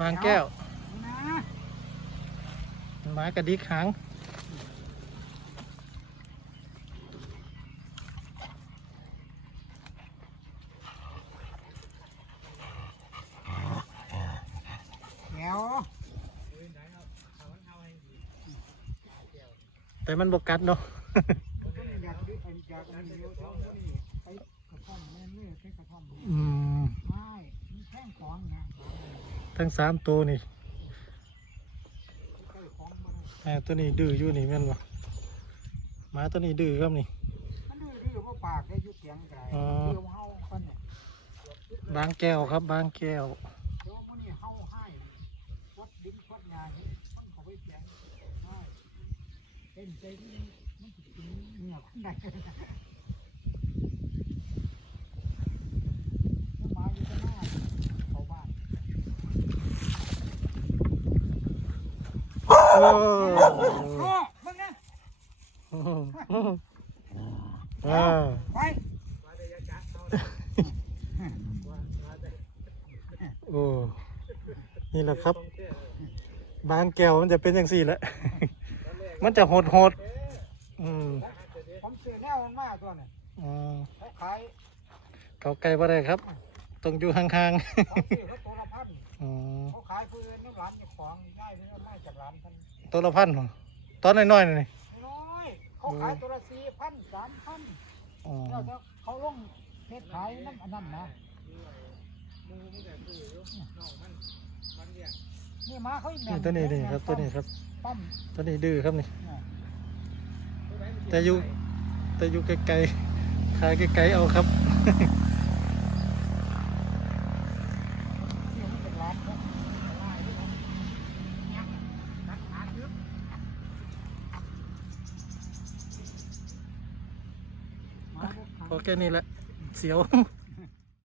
บางแก้วหมากระดิกหางแก้วแต่มันบกกัดเนาะอยากดิอยากอันนี้เดี๋ยวเดี๋ยวนี่ไปกระท่อมแม่นี่ไปกระท่อมนี่อืมมีแท่งของนะ ทั้งสามตัวนี่ใส่ของมันแม่ตัวนี้ดื้ออยู่นี่แม่นบ่หมาตัวนี้ดื้อครับนี่มันดื้อดื้อว่าปากได้ยุดเสียงไก่อ๋อเดี๋ยวเฮากันเนี่ยบางแก้วครับบางแก้วเดี๋ยวมันนี่เฮาให้วัดดินวัดยาที่มันเขาไปเสียงให้เต้นใจนี่มันสิกินเนื้อคนใดแล้วหมาอยู่ข้างหน้าเขาบ้าน โอ้ โอ้ มึงนี่ยอ่าไปโอ้นี่แหละครับ บางแก้วมันจะเป็นอย่างสี่แหละ มันจะโหดโหดอืมผมซื้อแนวมันมาตัวเนี่ยอืมเขาขายเขาไกลบ่ได้ครับ ต้องอยู่ห่างเขาซื้อเขาตัวละพันๆอืมเขาขายปืนน้ำร้านอยู่ของง่ายเลยไม่จากร้านพันตัวละพันเหรอตอนน้อยๆนี่น้อยเขาขายตัวละสี่พันสามพันอ๋อแล้วถ้าเขาลงเฮ็ดขายน้ำอันนั้นนะนี่มาเขาอีกนี่ตัวนี้นี่ครับตัวนี้ครับ ปั๊มตัวนี้ดื้อครับนี่ เนี่ยแต่อยู่แต่อยู่ไกลๆขายไกลๆเอาครับ ที่มันเป็นร้านเขาขายด้วยนะเนี่ยตัดขาดเยอะมาลูกค้า พอแค่นี้แหละ เสียว